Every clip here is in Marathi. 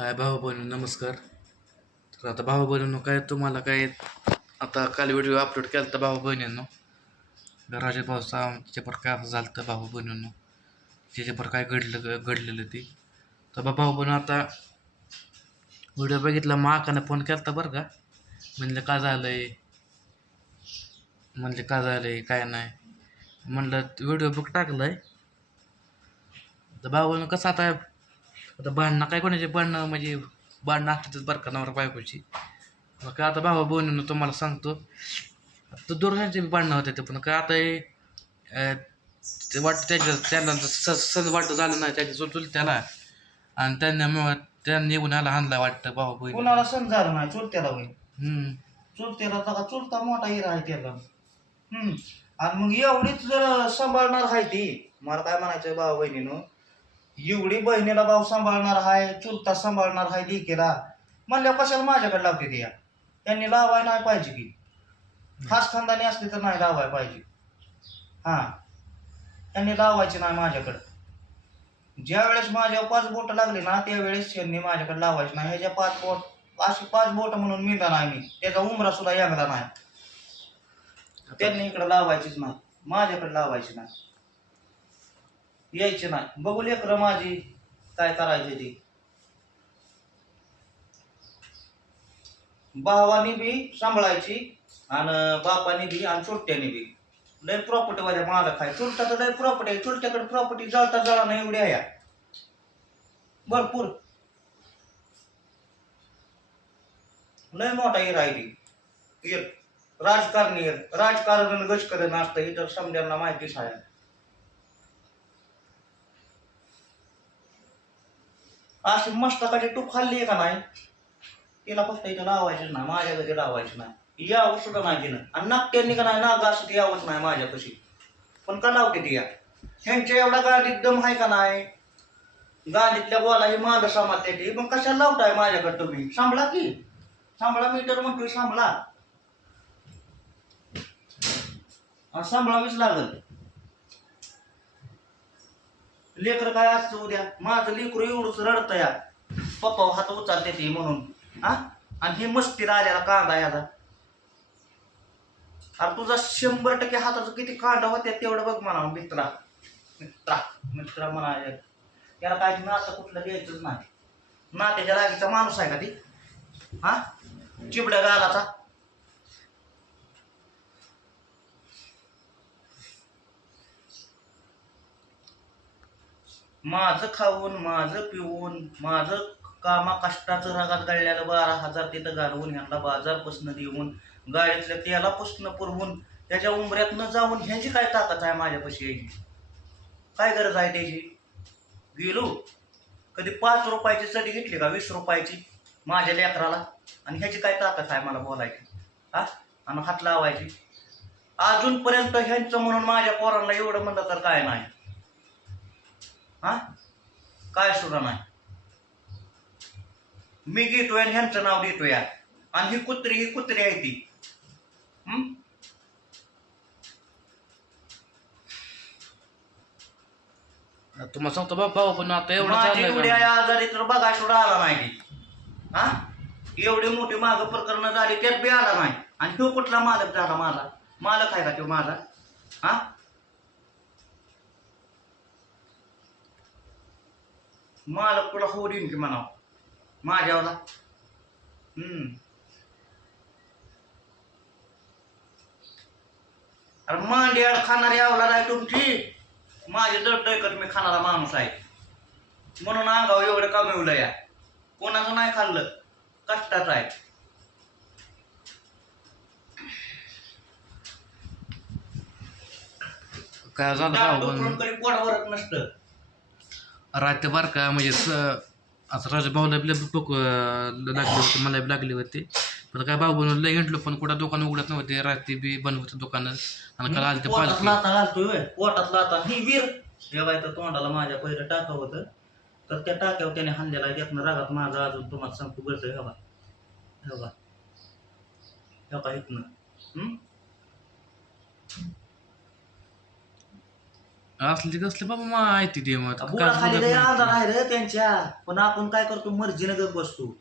हाय भाऊ बहिणी नमस्कार. तर आता भाऊ बहिणींनो काय तुम्हाला काय आता काल व्हिडिओ अपलोड केला तर भाऊ बहिणींनो? घराच्या पावसा त्याच्यावर काय असं झालं तर भाऊ बहिणींनो? त्याच्यावर काय घडलं घडलेलं ते? तर बा भाऊ बहिणी आता व्हिडिओ बघितला माकानं फोन केला होता बरं का? म्हणलं का झालंय? म्हणले का झालंय? काय नाही? म्हणलं व्हिडिओ बघ टाकलाय. तर भाऊ बहिणी कसं आता आता भांडणं काय कोणाचे भांडणं? म्हणजे भांडणं असतातच बरं का नवरा बायकोची. मग काय आता भावा बहिणीनं तुम्हाला सांगतो तर दोघांचे भांडणं होते ते पण. काय आता हे ते वाटतं त्याच्या त्यांना स सण वाटतं झालं नाही त्याच्या चुल त्याला. आणि त्यांना मग त्यांनी येऊन आला हाणला वाटतं भावा बहिणी कुणाला सण झाला नाही चुलत्याला होईल. हम्म. चुलत्याला चुलता मोठा हिरा आहे त्याला. हम्म. आणि मग एवढीच जर सांभाळणार आहे ती मला काय म्हणायचं भाऊ बहिणीनं? एवढी बहिणीला भाऊ सांभाळणार आहे चुलता सांभाळणार आहे लेकीला. म्हणल्या कशाला माझ्याकडे लावते ती या? त्यांनी लावाय नाही पाहिजे की. खास खानदानी असली तर नाही लावाय पाहिजे. हा. त्यांनी लावायची नाही माझ्याकडं. ज्या वेळेस माझ्या पाच बोट लागली ना त्यावेळेस त्यांनी माझ्याकडे लावायची नाही. ह्याच्या पाच बोट अशी पाच बोट म्हणून मिळला नाही मी त्याचा उमरा सुद्धा यागला नाही. त्यांनी इकडे लावायचीच नाही. माझ्याकडे लावायची नाही. यायचे नाही. बघू लेकर माझी काय करायची ती. भावानी बी सांभाळायची आणि बापानी बी आणि छोट्यानी बी. लय प्रॉपर्टी वाल्या मालक आहे. चुलटा तर लय प्रॉपर्टी आहे. चुलट्याकडे प्रॉपर्टी जळता जळा नाही एवढी आहे भरपूर. लय मोठा ही राहिली राजकारणी राजकारण गजकरण असतं. ही तर समजांना माहितीच आहे अशी मस्तकाची टूप खाल्ली का नाही? तिला फक्त इथं लावायचं नाही माझ्या घरी लावायची नाही. यावं सुद्धा नाही तिनं. आणि नाट्यांनी का नाही नाग असं यावंच नाही माझ्यापाशी. पण का लावते ती या? ह्यांच्या एवढा गाडीत दम आहे का नाही? गाडीतल्या बोला ही माग सांभाळते ती. पण कशाला लावताय माझ्याकडे तुम्ही? सांभाळा की. सांभाळा मी तर म्हणतोय सांभाळा. सांभाळावीच लागल. लेकर काय असतं उद्या? माझं लेकरू एवढंच रडतं या. पप्पा हात उचलते ते म्हणून. हा? आणि हे मस्ती राजाला कांदा याचा अरे तुझा शंभर टक्के हाताचं किती कांदा होत्या तेवढं बघ म्हणा मित्रा. मित्रा मित्रा म्हणा त्याला काय नातं कुठलं द्यायचंच नाही. नात्याच्या रागीचा माणूस आहे का ती? हा? चिबड्या गालाचा? माझं खाऊन माझं पिऊन माझं कामा कष्टाचं रागात गाळलेलं बारा हजार तिथं घालवून ह्यांना बाजारपासनं देऊन गाडीतल्या तेलापासनं पुरवून त्याच्या उंबऱ्यातनं जाऊन ह्याची काय ताकद आहे माझ्यापाशी यायची? काय गरज आहे त्याची? गेलो. कधी पाच रुपयाची चढी घेतली का वीस रुपयाची? माझ्या लेकराला. आणि ह्याची काय ताकद आहे मला बोलायची? हा? आणि हात लावायची? अजूनपर्यंत ह्यांचं म्हणून माझ्या पोरांना एवढं म्हणलं तर काय नाही. हा? काय सुद्धा नाही मी घेतोय आणि ह्यांचं नाव देतोय आणि ही कुत्री ही कुत्री आहे ती? तुम्हाला सांगतो बाबा पण आता एवढं माझी एवढी झालं आहे का? आजारी तर बघा सुद्धा आला नाही हा? एवढी मोठी माग प्रकरण झाली त्यात बी आला नाही. आणि तो कुठला मालक झाला माझा? मालक आहे का तो माझा? हा? मालक तुला होऊ देईन की म्हणाव? माझ्यावला हम्म. अरे मांडियाड खाणारी अवलाद आहे तुमची. माझे दर ऐकत मी खाणारा माणूस आहे? म्हणून अंगावर एवढं कमवलं या? कोणाचं नाही खाल्लं. कष्टाचं आहे. काय झालं पोटावरच नसतं. रात्रभर का म्हणजे स असं राजभाऊला बी अं, लागली होती मला बी लागली होती. पण काय भाऊ बनवलं लय हिंडलो पण कुठं दुकान उघडत नव्हते रात्री बी बंद होतं दुकानं आणि काल आली ते पोटात पालखी. लाता घालतोय होय. पोटात लाता ही वीर तर तोंडाला माझ्या पहिलं टाका होतं. तर त्या टाक्यावर त्याने हाणलेला आहे त्यातनं रागात माझा अजून तुम्हाला सांगतो गळतोय हवा हवा हवा इथनं. हं? असली कसली बाबा माहिती दे मग. आता नाही. आहे रे त्यांच्या. पण आपण काय करतो मर्जीनं गप बसतो.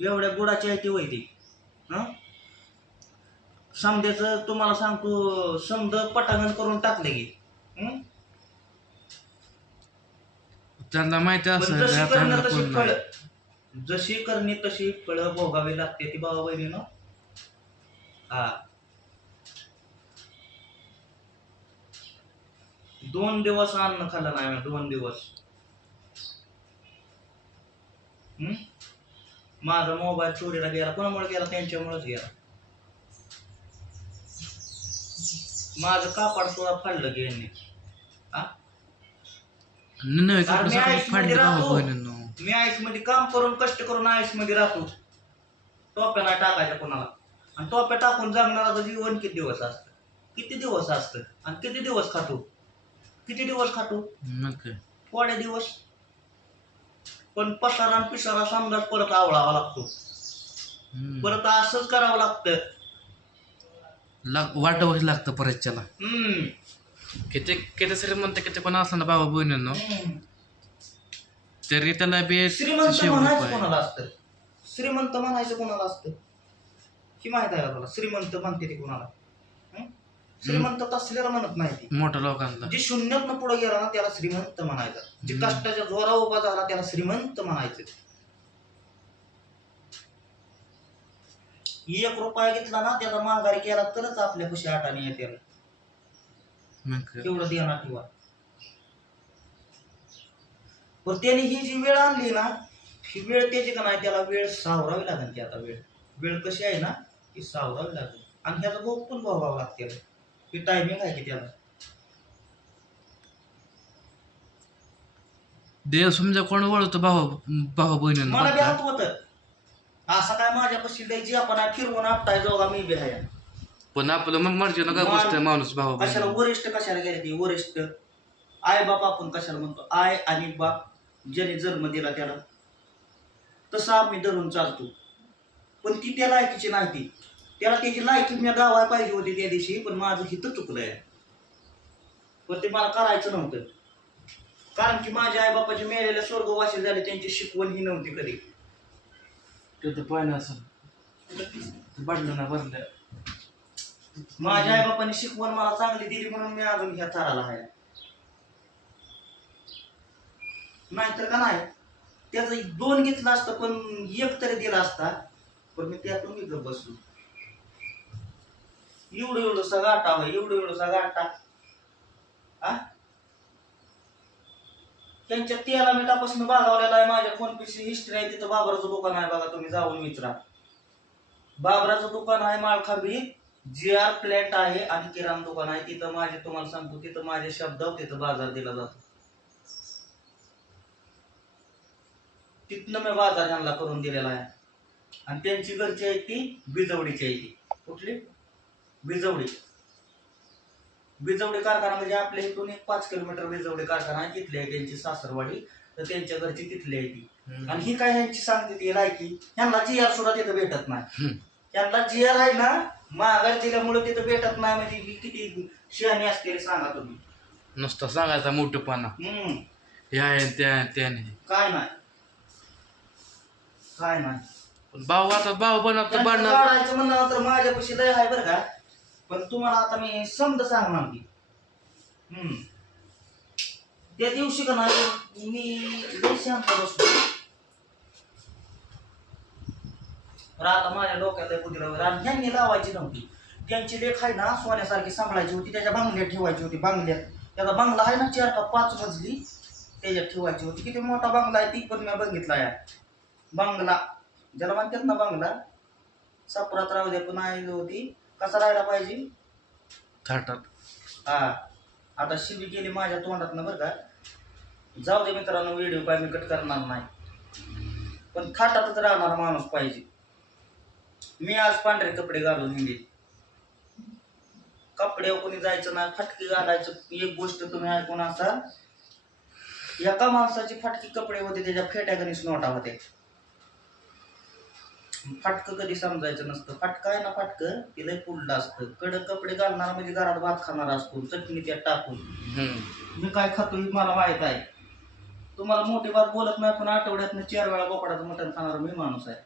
एवढ्या बुडाची आहे ती वैदी हं? समद्याचं तुम्हाला सांगतो समद पटांगण करून टाकले की. हं? त्यांना माहिती पण असं जशी आता करणं ह्यांना तशी कोण फळ. नाही. जशी करणी तशी फळं भोगावी लागते ती बाबा बहिणीनं हा. दोन दिवस अन्न खाल्लं नाही मी दोन दिवस. हम्म? माझा मोबाईल चोरीला गेला कोणामुळे गेला? त्यांच्यामुळेच गेला. माझं कापड सुद्धा फाडलं कपडे मी फाडले भावा राहतो. मी आईसमध्ये काम करून कष्ट करून आईसमध्ये राहतो टोप्या नाही टाकायच्या कोणाला. आणि टोप्या टाकून जगणारा जीवन किती दिवस असतं? किती दिवस असतं? आणि किती दिवस खातो? किती दिवस खातो? मग काय थोडे दिवस. पण पसारा आणि पिसारा समजा परत आवळावा लागतो. हम्म. परत असंच करावं लागतं. लाग वाटवच लागतं परतच्याला हम्म. किती किती श्रीमंत किती पण असलं ना बाबा बहिणींनो. तरी त्याला बी श्रीमंत शेवट म्हणायचं उपाय. कोणाला असतं? श्रीमंत म्हणायचं कोणाला असतं? ही माहीत आहे का तुला? श्रीमंत म्हणते ती कोणाला? श्रीमंत असलेला म्हणत नाही ती. मोठ्या लोकांना. जे शून्यातनं पुढे गेला ना त्याला श्रीमंत म्हणायचं. जे. कष्टाच्या जोरा उभा झाला त्याला श्रीमंत म्हणायचं. एक रुपया घेतला ना त्याचा माघारी केला तरच आपल्या खुशी आठाने येते. तेवढं देणार ठेवा पण त्याने ही जी वेळ आणली ना ही वेळ त्याची का नाही त्याला वेळ सावरावी लागेल ती आता वेळ. वेळ कशी आहे ना ती सावरावी लागेल. आणि ह्याचा भोग पण भोगावा लागते ही टायमिंग आहे की त्याला? देव समजा कोण वळतो भावा भावा बहिणींना मला बी. हात होत. असं काय माझ्यापाशी द्यायची आपण आहे फिरवून आपटाय जोगा मी बी आहे. पण आपलं मग मर्जीनं काय बसतंय माणूस भावा कशाला वरिष्ठ कशाला गेले ती? वरिष्ठ. आई बाप आपण कशाला म्हणतो? आय आणि बाप ज्याने जन्म दिला त्याला. तसं आम्ही धरून चालतो. पण ती त्या लायकीची नाही ती. त्याला त्याची लायकी मी गावाय पाहिजे होती त्या दिवशी पण माझं हिथं चुकलंय. पण ते मला करायचं नव्हतं. कारण की माझ्या आई बापाचे मेलेल्या स्वर्गवासी झाले त्यांची शिकवण ही नव्हती कधी. तिथं पाणी असं बाटलं ना भरलं माझ्या आई बापाने शिकवण मला चांगली दिली म्हणून मी अजून ह्या थराला आहे. नाहीतर का नाही? त्याचं दोन घेतलं असतं पण एक तरी दिला असता. पण मी त्यातून मी बसलो. एवढं एवढंसा गाठा होय एवढं एवढसा गाठा त्यांच्या तेला मिठापासून बागावलेला आहे माझ्या फोन पेची हिस्ट्री आहे तिथं बाबराचं दुकान आहे बघा तुम्ही जाऊन विचारा बाबराचं दुकान आहे माळखांबी. जी आर प्लॅट आहे आणि किराणा दुकान आहे. तिथं माझे तुम्हाला सांगतो तिथं माझे शब्द तिथं बाजार दिला जातो. तिथनं मी बाजार ह्यांना करून दिलेला आहे. आणि त्यांची घरची आहे ती बिजवडीची आहे ती. कुठली? बिजवडी बिजवडी कारखाना म्हणजे आपल्या इथून एक पाच किलोमीटर बिजवडी कारखाना आहे. तिथली आहे त्यांची सासरवाडी. तर त्यांच्या घरची तिथली आहे ती. आणि ही काय ह्यांची सांगते ती लायकी ह्यांना जी आर सुद्धा तिथं भेटत नाही. हम्म. त्यांना जी आर आहे ना माघार दिल्यामुळे तिथं भेटत नाही. म्हणजे ही किती शहाणी असते सांगा तुम्ही. नुसतं सांगायचा मोठेपणा. हम्म. हे आहे ते आहे ते आहे. काय नाही. काय नाही. पण भाऊ आता भाऊ बनवतो काढायचं म्हणलं तर माझ्यापाशी लय आहे बरं का. पण तुम्हाला आता मी समज सांगणार की. हम्म. त्या दिवशी का नाही मी शांत बसलो. आता माझ्या डोक्यात लय आणि लावायची नव्हती. त्यांची लेख आहे ना सोन्यासारखी सांभाळायची होती त्याच्या बांगल्यात ठेवायची होती बांगल्यात. त्याचा बांगला आहे ना चार का पाच मजली त्याच्यात ठेवायची होती. किती मोठा बांगला आहे ती पण मी बघितला या बांगला. ज्याला म्हणतात ना बांगला सापुरात राहू दे पण आहे होती. कसा राहायला पाहिजे? थाटात. हा. आता शिबी गेली माझ्या तोंडात बरं का. जाऊ दे मित्रांनो व्हिडिओ काय मी कट करणार नाही. पण थाटातच राहणार माणूस पाहिजे. मी आज पांढरे कपडे घालून हिंदी कपड्यावर कोणी जायचं नाही फटके घालायचं. एक गोष्ट तुम्ही ऐकून असा एका माणसाची फाटकी कपडे होते त्याच्या फेट्या गणिस नोटा होते फाटकं कधी समजायचं नसतं. फाटकं आहे ना फाटकं ते लय पुढलं असतं. कडक कपडे घालणारा म्हणजे घरात भात खाणार असतो चटणी त्यात टाकून. मी काय खातो हे मला माहीत आहे. तुम्हाला मोठी बात बोलत नाही पण आठवड्यातनं चार वेळा बोकडाचं मटण खाणारा मी माणूस आहे.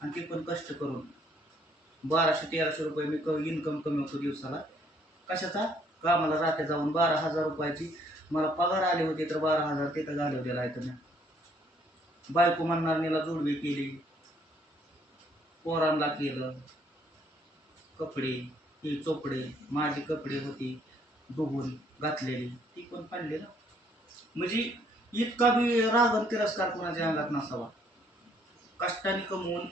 आणि ते पण कष्ट करून. बाराशे तेराशे रुपये मी इन्कम कमी होतो दिवसाला. कशाचा? कामाला रात्री जाऊन बारा हजार रुपयाची. मला पगार आले होते तर बारा हजार तिथं घालवलेला आहे तुम्ही बायको म्हणणारणीला जोडवी केली. पोरांना केलं. कपडे ही चोपडे माझी कपडे होती डुबून घातलेली. ती पण पाडली ना? म्हणजे इतका बी रागन तिरस्कार कोणाच्या अंगात नसावा. कष्टाने कमवून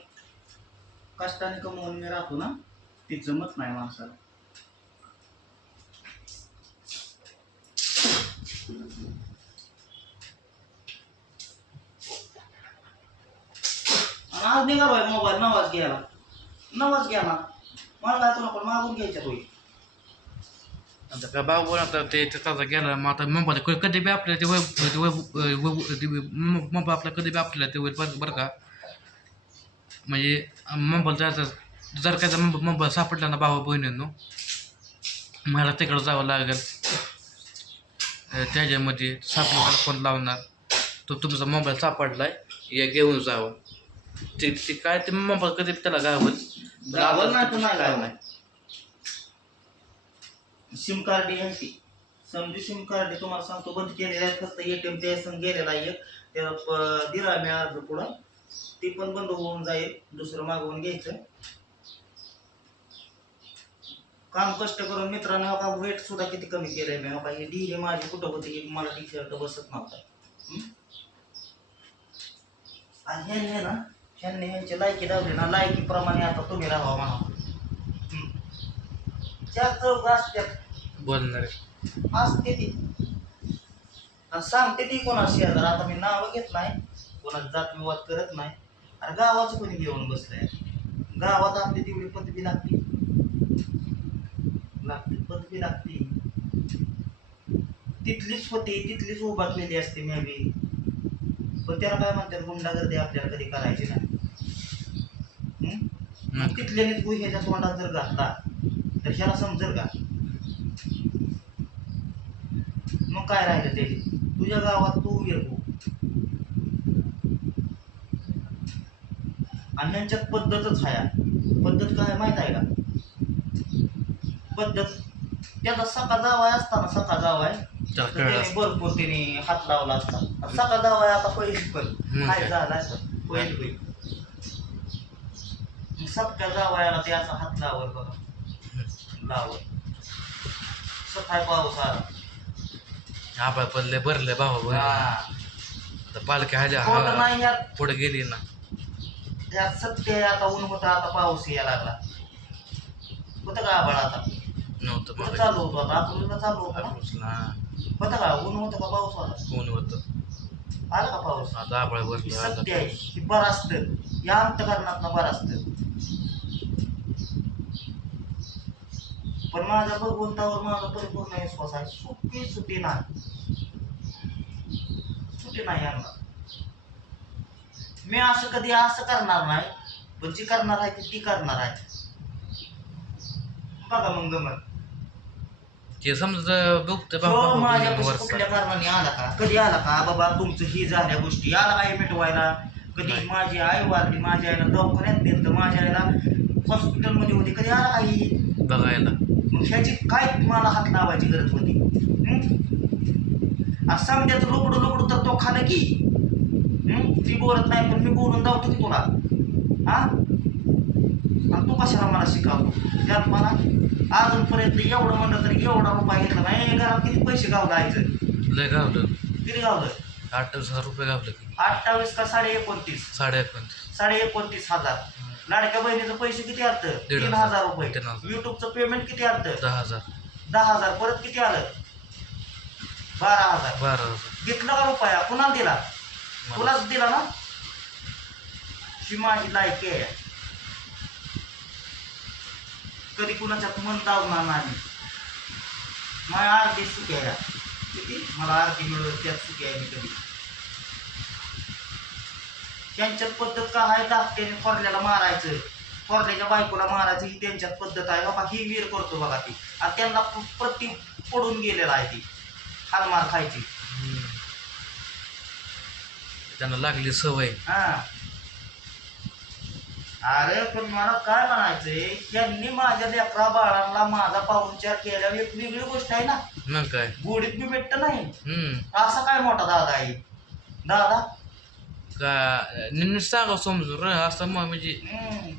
कष्टाने कमवून मी राहतो ना ती जमत नाही माणसाला. आणि आज निघालोय मोबाईल नवाज घ्यायला. नवाज घ्या ना मला काय तुला पण मागून घ्यायच्या तो. आता काय बाबू आता ते त्याचा गेला मग आता मोबाईल क- कधी बी आपल्याला ते वेब ते मोबाईल आपला कधी बी आपल्याला ते होईल बरं बरं का. म्हणजे मोबाईल जायचं जर का मोबाईल सापडला ना भावा बहिणींनो मला तिकडं जावं लागेल. अं, त्याच्यामध्ये सापडला फोन लावणार? तो तुमचा मोबाईल सापडलाय या घेऊन जावं. ते ते काय ते मोबाईल कधी त्याला गावल गावल नाही तर नाही गावल. सिम कार्ड ती समजी सिम कार्ड तुम्हाला सांगतो बंद केलेलं आहे फक्त एटीएम त्या संग गेलेला आहे एक. त्याला प- दिला आम्ही अर्ज पुढं. ती पण बंद होऊन जाईल दुसरं मागवून घ्यायचं. काम कष्ट करून मित्रांनो हो का वेट सुद्धा किती कमी केलंय मी. हो ही डी हे माझी कुठं होती की मला टी शर्ट बसत नव्हता. हं? आणि ह्यांनी ना ह्यांनी ह्यांची लायकी लावली ना लायकीप्रमाणे आता तुम्ही राहा म्हणा. चार चौक असत्यात बोलणार असते ती. आणि सांगते ती कोणा शेजार आता मी नाव घेत नाही कोणाचा जात विवाद करत नाही. अरे गावाचं कोणी घेऊन बसलंय? गावात आपली तेवढी पदवी लागते. लागते पदवी लागते. तिथलीच होती तिथलीच उभारलेली असते मी पण त्याला काय म्हणतात गुंडागर्दी आपल्याला कधी करायची नाही. तिथल्यानेच गुह ह्याच्या तोंडात जर घातला तर ह्याला समजेल का? मग काय राहिलं ते? तुझ्या गावात तू येतो आणि यांच्यात पद्धतच आहे पद्धत काय माहीत आहे का? पद्धत. त्याचा सका जावाय असताना सका जावाय. भरपूर त्याने हात लावला असता. सका जावाय आता पहिली पण. काय झाला पहिली पहिली सपक्या जावायला ते असा हात लावल बघा. लावल. सकाळ पाऊस आला आबा पडले भरले. तर पालखी यात. पुढे गेली ना. यात सत्य आहे, आता ऊन होतं आता पाऊस यायला लागला. होतं का आबाळ आता? नव्हतं चालू होतो आता? अकलूजला चालू होतं होतं का? ऊन होतं का पाऊस होता? ऊन होतं. आला का पाऊस? सत्य आहे बरं असतं. या अंतकरणात बरं असतं. पण माझ्या भगवंतावर माझा परिपूर्ण विश्वास आहे. सुट्टी सुट्टी नाही. सुट्टी नाही यांना. मी असं कधी असं करणार नाही पण जी करणार आहे ती ती करणार आहे. बघा मग गमत. ते समजा बघते तो माझ्यापाशी भावा कुठल्या कारणाने आला का? कधी आला का? बाबा तुमचं ही झाल्या गोष्टी. आला काय मिटवायला. कधी. माझी आई वारली माझ्या आईला दवाखान्यात नेलं माझ्या आईला हॉस्पिटलमध्ये होती. कधी आला काही बघायला. ह्याची काय मला हात लावायची गरज होती? हं? समजायचं लुकडू लुकडू तर तो खाणं की? ती बोलत नाही पण मी बोलून जावतो की तुला. हा आणि तू कशाला मला शिकावतो? त्यात मला अजूनपर्यंत एवढं म्हणलं तरी एवढा रुपये घेतला नाही. घरात किती पैसे गावलायचं लय गावलं. किती गावलं? अठ्ठावीस हजार रुपये गावलं अठ्ठावीस का साडे एकोणतीस साडे एकोणतीस साडे एकोणतीस हजार लाडक्या बहिणीचं पैसे किती आलं दीड तीन हजार. हजार रुपये. तीन हजार. युट्यूबचं पेमेंट किती आलं दहा हजार. दहा हजार. परत किती आलं? बारा हजार. बारा हजार. घेतलं का रुपया? कुणाला दिला? मला. तुलाच दिला ना? ही माझी लायकी आहे. कधी कुणाच्यात मन लावणार नाही. माझ्या आरती सुखी आहे. किती? मला आरती मिळवत त्यात सुखी आहे मी कधी. त्यांच्यात पद्धत काय आहे? धाकट्याने थोरल्याला मारायचं. थोरल्याच्या बायकोला मारायचं ही त्यांच्यात पद्धत आहे. बाबा ही वीर करतो बघा ती. आणि त्यांना प्रति पडून गेलेला आहे ती. हानमार खायची. त्यांना लागली सवय. हा. अरे पण मला काय म्हणायचंय? यांनी माझ्या लेकरा बाळांना माझा पाहुणचार केल्यावर एक वेगळी गोष्ट आहे ना? मग काय? गोडीत बी भेटत नाही. हम्म. असा काय मोठा दादा आहे? दादा का नीट सांगा समजून रे असं मग म्हणजे.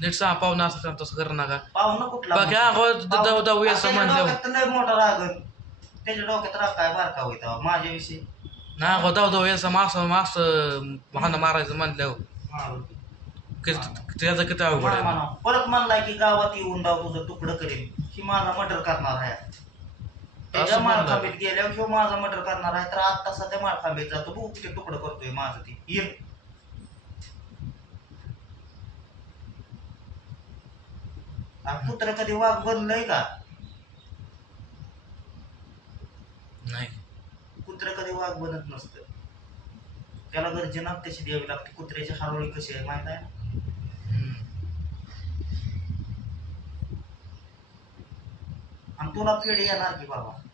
नीट सांगा पाहुणा असं करा तसं करू नका पाहुणं कुठला बाकी जाऊ जाऊ असं त्याच्या म्हणल्यावर डोक्यात लय मोठा रागन त्याच्या डोक्यात राग काय बारका होईता माझ्याविषयी ना गो जाऊ जाऊ असं मासं मासं वाहनं मारायचं म्हणल्यावर किती- त्याचं किती अवघड मला आहे म्हणा, परत म्हणलाय की गावात येऊन राव तुझं तुकडं करेन ही माझा मर्डर करणार आहे त्याच्या असं म्हणलं. माळखांबीत गेल्यावर ह्यो माझा मर्डर करणार आहे तर आता सध्या माळखांबीत जातो बघू किती तुकडं करतोय माझं ती ये कुत्र कधी वाघ बनलंय का? नाही. कुत्र कधी वाघ बनत नसतं. त्याला गर्जना तशी द्यावी लागते? कुत्र्याची हारोळी कशी आहे माहीत आहे. आणि तुला फेड येणार की बाबा?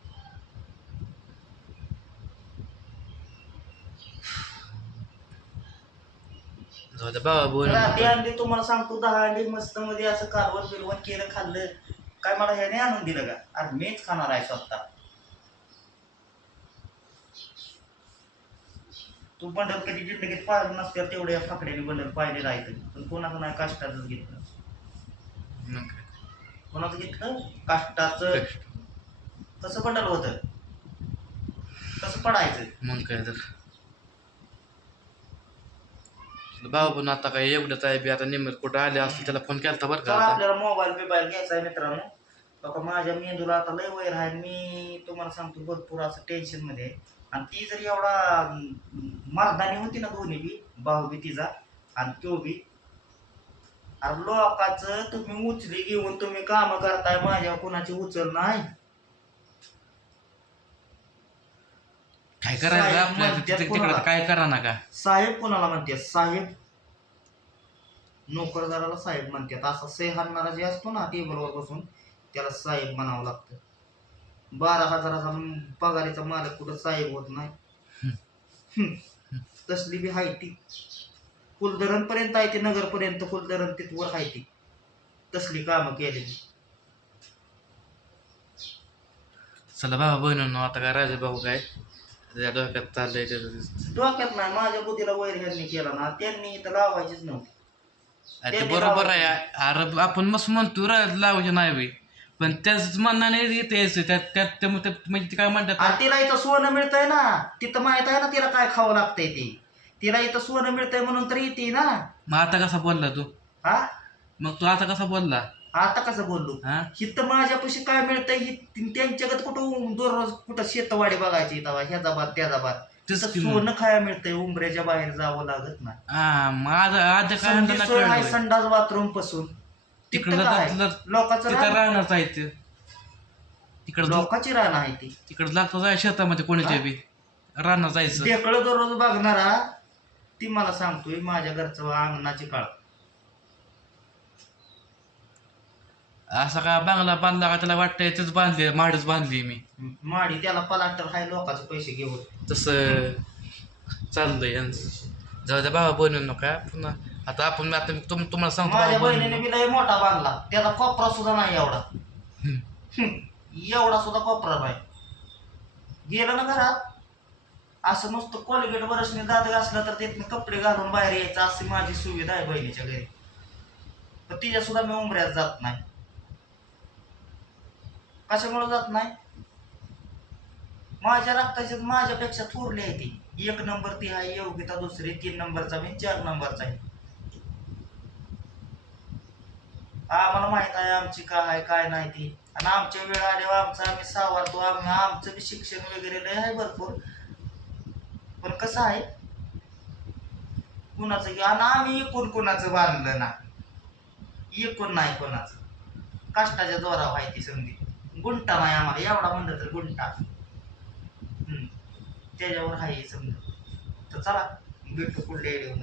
दे बाबा बोल. रात्री अंडी तुम्हाला सांगतो दहा अंडी मस्त मध्ये असं कारवण बिरवण केलं खाल्लं. काय मला ह्याने आणून दिलं का? आज मीच खाणार आहे स्वतः. तू बंडल कधी जिंदगीत पाहिलं नसतं तेवढ्या फाकड्याने बंडल पाहिले राहायचं पण कोणाचं नाही काष्टाचंच घेतलं. कोणाचं घेतलं? काष्टाचं. कसं बंडल होतं? कसं पडायचं? मग काय तर. बाबा पण आता काय एवढंच आहे बी आता निमित कुठं आले असते त्याला फोन केला बरं का आता. आपल्याला मोबाईल बिबाईल घ्यायचा आहे मित्रांनो. बघा माझ्या मेंदूला आता लय वैर आहे. मी तुम्हाला सांगतो भरपूर असं टेन्शनमध्ये आहे. आणि ती जर एवढा अं, मर्दानी होती ना दोन्ही बी भाऊ बी तिचा आणि तो बी. अरे लोकाचं तुम्ही उचली घेऊन तुम्ही काम करताय माझ्या कोणाची उचल नाही. काय करायचं साहेब आपल्या म्हणतात तिकडे कोणाला? काय करा ना का? साहेब कोणाला म्हणतात? साहेब. नोकरदाराला साहेब म्हणतात. असा सही हाणणारा जे असतो ना टेबलवर बसून त्याला साहेब म्हणावं लागतं. बारा हजाराचा म- पगारीचा मालक कुठं साहेब होत नाही. हम्म. तसली बी हाय ती. कुलधरण पर्यंत आहे ती नगर पर्यंत कुलधरण तिथवर आहे ती. तसली कामं केलेली. चला बाबा बनवून आता काय राजे भाऊ काय? त्याच्या डोक्यात चाललंय त्याचं. डोक्यात नाही माझ्या बुद्धीला वैर ह्यांनी केला ना त्यांनी इथं लावायचीच नव्हती. अरे ते त्यांनी बरोबर. आहे. अरे आपण मस्त म्हणतो रा लावायचे नाही बी पण त्याच म्हणणं येते यायचं त्यात त्यात ते मग ते- म्हणजे ते काय म्हणतात? आणि तिला इथं सोनं मिळतंय ना. तिथं माहीत आहे ना तिला काय खावं लागतंय ते. तिला इथं सोनं मिळतंय म्हणून तर येते ना. मग आता कसा बोलला तू? हा मग तू आता कसा बोलला? आता कसं बोललो हा? हिथं माझ्यापाशी काय मिळतंय? ही त्यांच्याकडे कुठं दररोज कुठं शेतवाडी बघायची इथं ह्याचा बाद त्याचा की मग. सोनं खाया मिळतंय उंबऱ्याच्या बाहेर जावं लागत ना हा माझं आधी काय संधी त्यांना सोय आहे कळलं संडास बाथरूमपासून. तिकडं काय? जात- लोकांचं तिथं रान- राहणार तिकडं लोकांची रान आहे ती. तिकडं लागतं जाय शेतामध्ये कोणाच्या बी. राहणार जायचं. ढेकळं दररोज बघणारा ती मला सांगतोय माझ्या घरचं अंगणाची काळ. असा का बांगला बांधला का त्याला वाटतंय तेच बांधली माडच बांधली मी. माडी त्याला पलाटर हाय लोकांचे पैसे घेऊन. तसं चाललंय यांचं. जाऊ द्या बाबा बनवू नका. पुन्हा आता आपण आता तुम तुम्हाला सांगतो माझ्या बाबा बनवू बहिणीने नका. बी लय मोठा बांधला. त्याचा कोपरा सुद्धा नाही एवढा. हम्म. एवढा सुद्धा कोपरा नाही. गेलं ना घरात? असं नुसतं कोलगेट बरसने दात घासलं तर तिथनं कपडे घालून बाहेर यायचं अशी माझी सुविधा आहे बहिणीच्या घरी. पण तिच्या सुद्धा मी उमऱ्यात जात नाही. कशामुळे जात नाही? माझ्या रक्ताची माझ्यापेक्षा थोरले आहे ती. एक नंबर ती आहे योगिता दुसरी तीन नंबरचा मी चार नंबरचा आहे. आम्हाला माहीत आहे आमची काय आहे काय नाही ती. आणि आमच्या वेळ आल्यावर आमचं आम्ही सावरतो आम्ही आमचं बी शिक्षण वगैरे लय आहे भरपूर. पण कसं आहे? कुणाचं आणि आम्ही एकूण कुणाचं बांधलं ना? एकूण नाही कोणाचं. कष्टाच्या जोरावर आहे ती संधी. गुंटा नाही आम्हाला एवढा म्हणलं तर गुंटा. त्याच्यावर आहे समजा. तर चला भेटतो पुढल्या व्हिडिओ